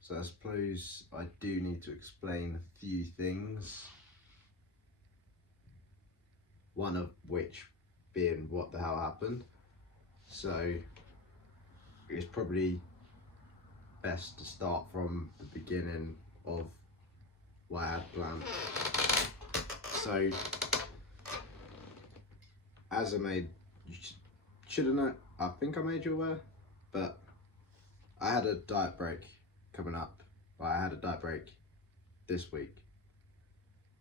So I suppose I do need to explain a few things. One of which being what the hell happened. So it's probably best to start from the beginning of what I had planned. So, as I made, you should have known, I think I made you aware, but I had a diet break coming up. I had a diet break this week,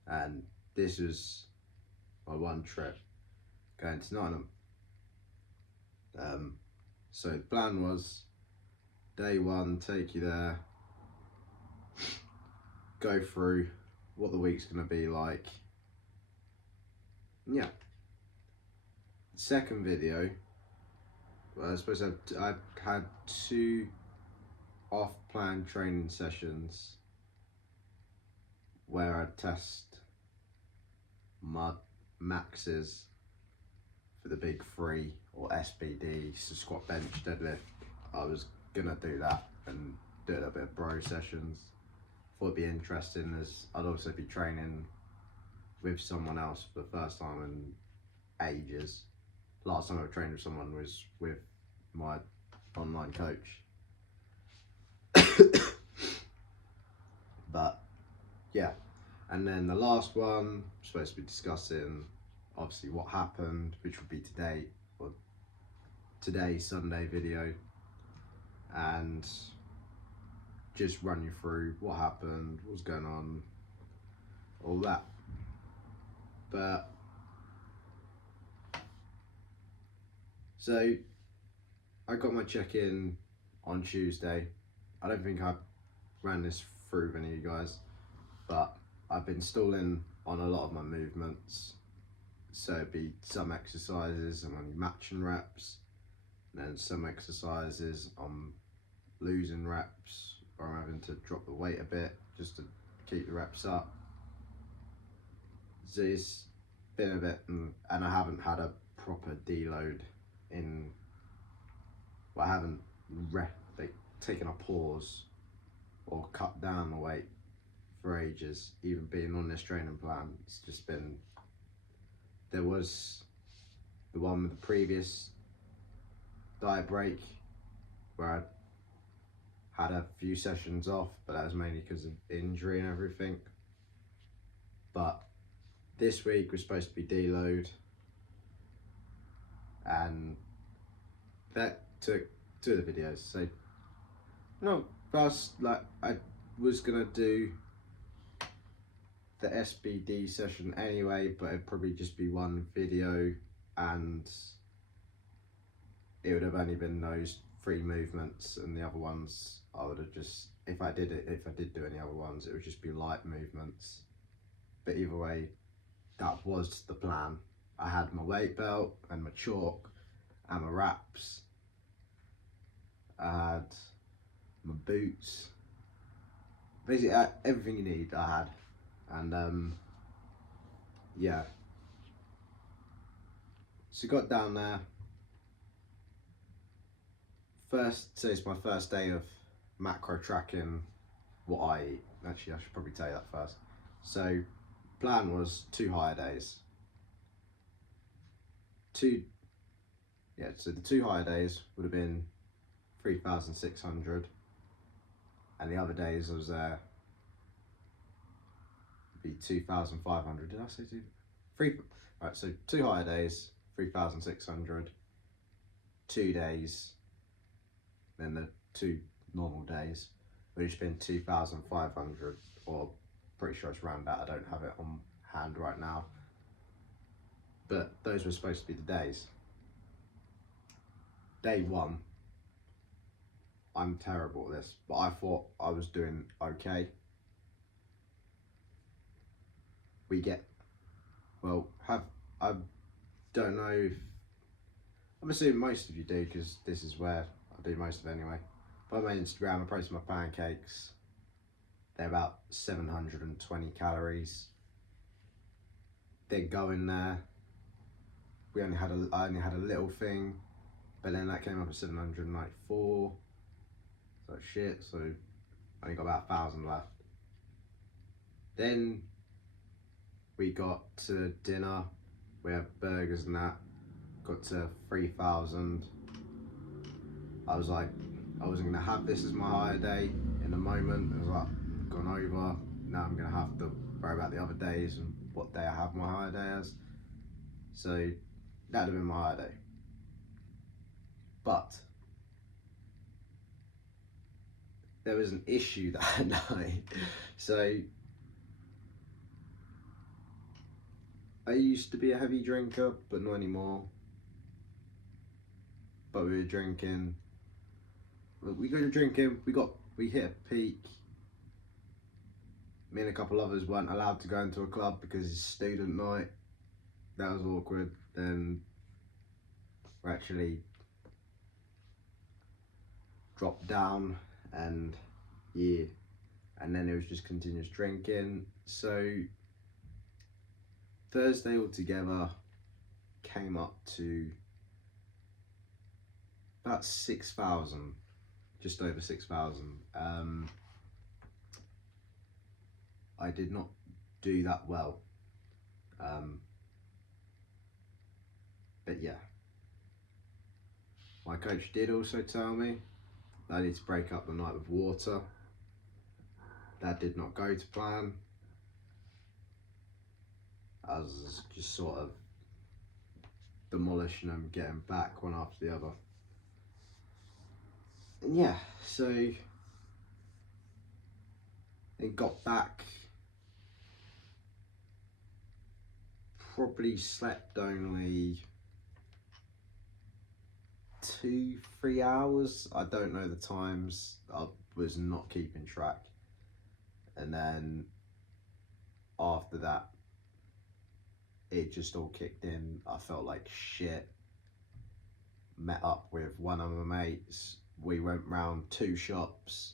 and this was my one trip going to Nottingham. So the plan was day one, take you there, go through what the week's going to be like. Yeah. The second video, well, I suppose I had 2 off-plan training sessions where I'd test my maxes for the big 3 or SBD, so squat, bench, deadlift. I was gonna do that and do a little bit of bro sessions. Thought it'd be interesting as I'd also be training with someone else for the first time in ages. Last time I trained with someone was with my online coach. But yeah, and then the last one, supposed to be discussing obviously what happened, which would be today, or today's Sunday video, and just run you through what happened, what's going on, all that. But so I got my check-in on Tuesday. I don't think I ran this through with any of you guys, but I've been stalling on a lot of my movements. So it'd be some exercises I'm only matching reps, and then some exercises I'm losing reps, or I'm having to drop the weight a bit just to keep the reps up. So it's been a bit, and I haven't had a proper deload in, well, I haven't taken a pause or cut down the weight for ages, even being on this training plan. It's just been, there was the one with the previous diet break where I had a few sessions off, but that was mainly because of injury and everything. But this week was supposed to be deload, and that took 2 of the videos. So no, first, like, I was gonna do the SBD session anyway, but it'd probably just be 1 video, and it would have only been those 3 movements, and the other ones I would have just, if I did do any other ones, it would just be light movements. But either way, that was the plan. I had my weight belt and my chalk and my wraps. I had my boots. Basically, everything you need I had. And yeah. So got down there. So it's my first day of macro tracking what I eat. Actually, I should probably tell you that first. So plan was 2 higher days. So the 2 higher days would have been 3,600, and the other days I was there would be 2,500. Did I say 2? 3. Right, so 2 higher days, 3,600. 2 days, then the 2 normal days, which have been 2,500, or pretty sure it's round out. I don't have it on hand right now, but those were supposed to be the days. Day 1, I'm terrible at this, but I thought I was doing okay. I don't know if, I'm assuming most of you do, because this is where I do most of it anyway. But on my Instagram, I posted my pancakes. They're about 720 calories. Then go in there. I only had a little thing, but then that came up at 794. So shit, so I only got about 1,000 left. Then we got to dinner, we had burgers and that, got to 3,000. I was like, I wasn't gonna have this as my higher day in the moment. I was like, gone over, now I'm gonna have to worry about the other days and what day I have my higher day as. So that'd have been my higher day. But there was an issue that night. So I used to be a heavy drinker, but not anymore. But we were drinking. We got drinking. We hit a peak. Me and a couple others weren't allowed to go into a club because it's student night. That was awkward. Then we actually dropped down, and yeah, and then it was just continuous drinking. So Thursday altogether came up to about 6,000, just over 6,000. I did not do that well, but yeah. My coach did also tell me that I need to break up the night with water. That did not go to plan. I was just sort of demolishing them, getting back one after the other. And yeah, so it got back, probably slept only 2-3 hours. I don't know the times, I was not keeping track. And then after that, it just all kicked in. I felt like shit. Met up with one of my mates. We went round 2 shops.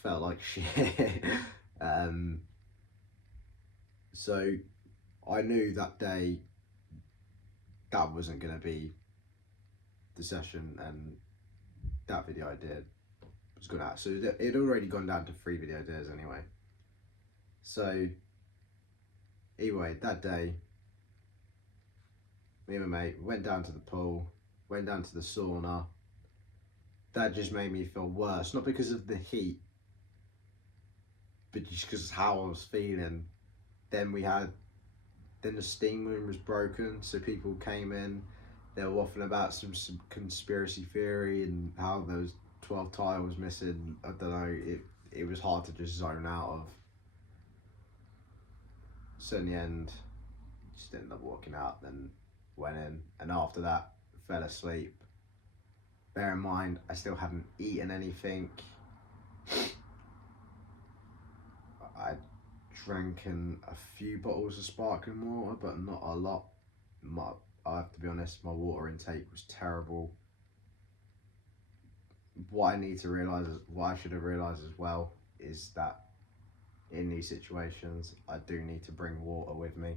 Felt like shit. So I knew that day that wasn't going to be the session, and that video I did was going out. So it had already gone down to 3 video days anyway. So anyway, that day, me and my mate went down to the pool, went down to the sauna. That just made me feel worse, not because of the heat, but just because of how I was feeling. Then the steam room was broken, so people came in, they were waffling about some conspiracy theory and how those 12 tiles missing. I don't know, it was hard to just zone out of. So in the end, just ended up walking out, then went in, and after that, fell asleep. Bear in mind, I still hadn't eaten anything. I drank a few bottles of sparkling water, but not a lot. I have to be honest, my water intake was terrible. What I should have realised as well, is that in these situations, I do need to bring water with me.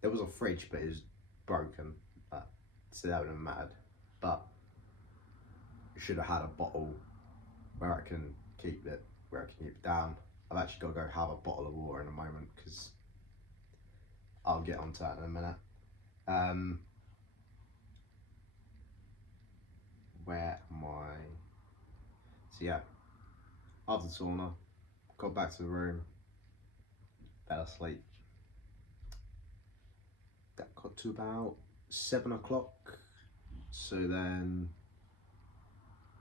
There was a fridge, but it was broken, so that wouldn't have mattered. But I should have had a bottle where I can keep it down. I've actually got to go have a bottle of water in a moment, because I'll get onto that in a minute. Where am I? So yeah, after the sauna, got back to the room, fell asleep. That got to about 7 o'clock. So then,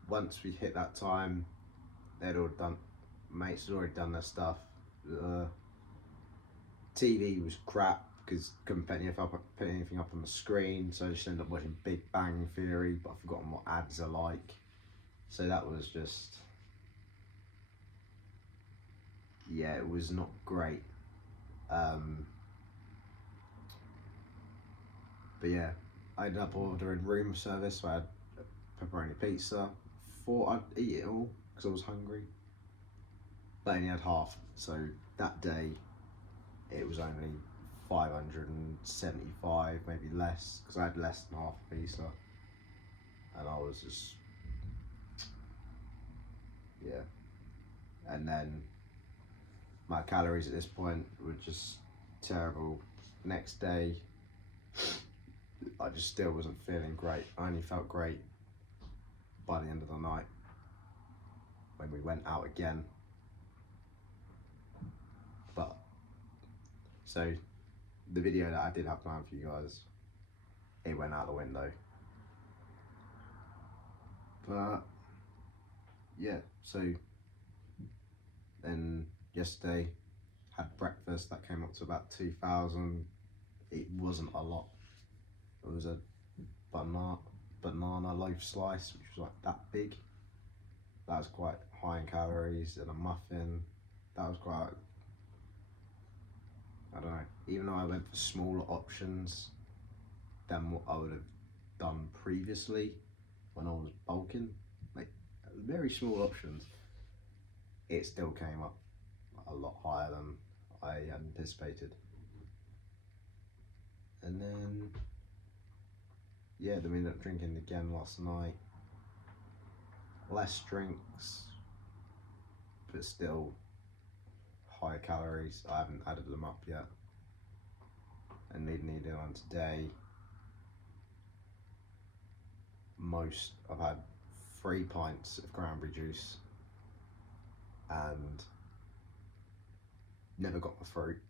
once we hit that time, mates had already done their stuff. TV was crap because couldn't put anything up on the screen, so I just ended up watching Big Bang Theory, but I've forgotten what ads are like. So that was just, yeah, it was not great. But yeah, I ended up ordering room service, so I had pepperoni pizza. Thought I'd eat it all because I was hungry, but I only had half. So that day, it was only 575, maybe less, because I had less than half a pizza. and I was just, yeah. And then my calories at this point were just terrible. Next day, I just still wasn't feeling great. I only felt great by the end of the night when we went out again. But so the video that I did have planned for you guys, it went out the window. But yeah, so then yesterday had breakfast that came up to about 2,000. It wasn't a lot. It was a banana loaf slice, which was like that big. That was quite high in calories, and a muffin. That was quite, I don't know, even though I went for smaller options than what I would have done previously when I was bulking, like very small options, it still came up a lot higher than I anticipated. And then, yeah, then we ended up drinking again last night. Less drinks, but still high calories. I haven't added them up yet. And needing on today, I've had 3 pints of cranberry juice and never got my fruit.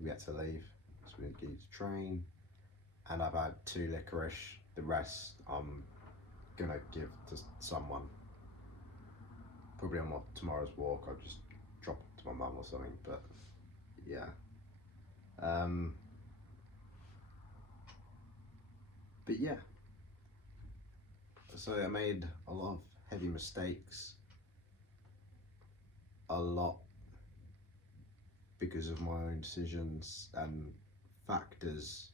We had to leave, so we needed to train. And I've had 2 licorice. The rest I'm gonna give to someone. Probably on tomorrow's walk, I'll just drop it to my mum or something. But yeah. But yeah. So I made a lot of heavy mistakes. A lot because of my own decisions and factors.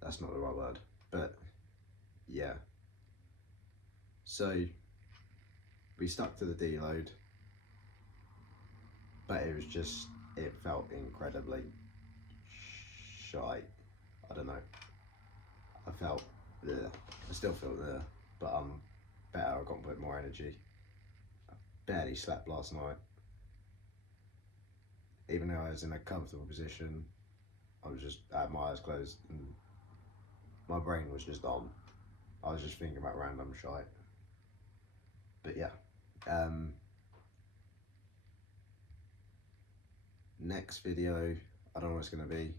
That's not the right word, but yeah. So we stuck to the deload, but it felt incredibly shy. I don't know. I felt, I still feel there, but I'm better. I got a bit more energy. I barely slept last night. Even though I was in a comfortable position, I had my eyes closed and my brain was just on. I was just thinking about random shite. But yeah. Next video, I don't know what it's going to be,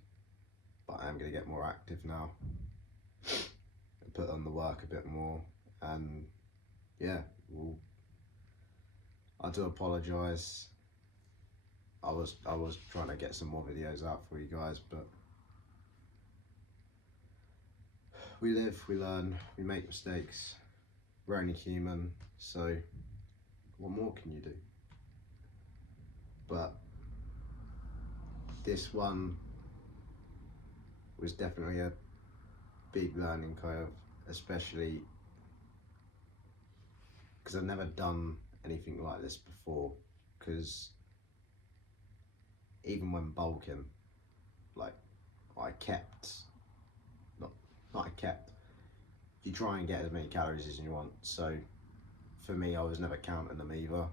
but I am going to get more active now and put on the work a bit more. And yeah, I do apologise. I was trying to get some more videos out for you guys, but we live, we learn, we make mistakes. We're only human, so what more can you do? But this one was definitely a big learning curve, especially because I've never done anything like this before. Because even when bulking, like you try and get as many calories as you want. So for me, I was never counting them either.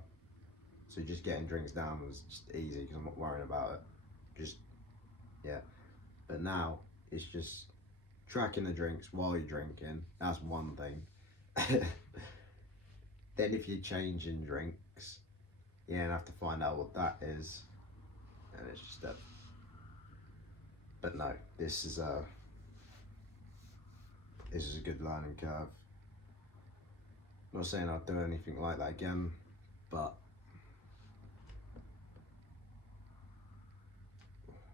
So just getting drinks down was just easy because I'm not worrying about it. Yeah. But now it's just tracking the drinks while you're drinking. That's one thing. Then if you're changing drinks, you're gonna have to find out what that is, and it's just a. But no, this is a good learning curve. I'm not saying I'll do anything like that again, but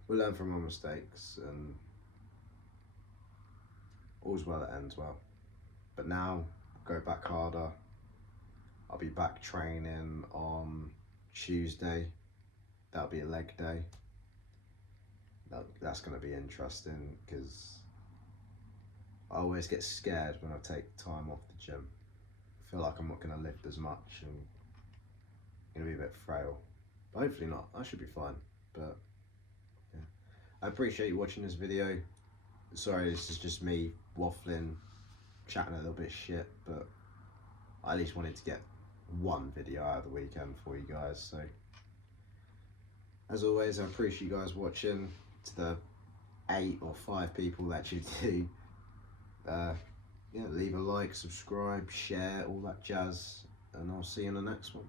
we'll learn from our mistakes, and all's well that ends well. But now, go back harder. I'll be back training on Tuesday. That'll be a leg day. That's going to be interesting because I always get scared when I take time off the gym. I feel like I'm not going to lift as much and I'm going to be a bit frail. But hopefully not. I should be fine. But yeah. I appreciate you watching this video. sorry, this is just me waffling, chatting a little bit of shit, but I at least wanted to get one video out of the weekend for you guys. So as always, I appreciate you guys watching. To the 8 or 5 people that you do, yeah, leave a like, subscribe, share, all that jazz, and I'll see you in the next one.